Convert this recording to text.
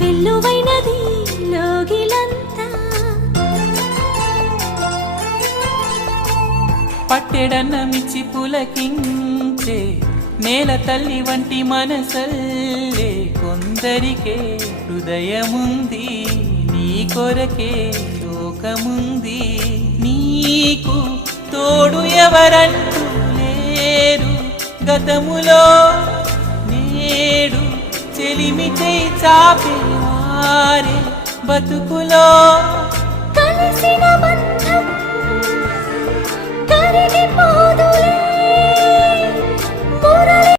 వెల్లువైనది లోగిలంతా పట్టెడన్నమిచ్చి పులకించే నేల తల్లి వంటి మనసల్లే కొందరికే హృదయముంది నీ కొరకే లోకముంది నీకు తోడు ఎవరంటూ లేరు గతములో నేడు చెలిమి చేయి చాపేవారే బతుకులో కలిసిన బంధం కరిగిపో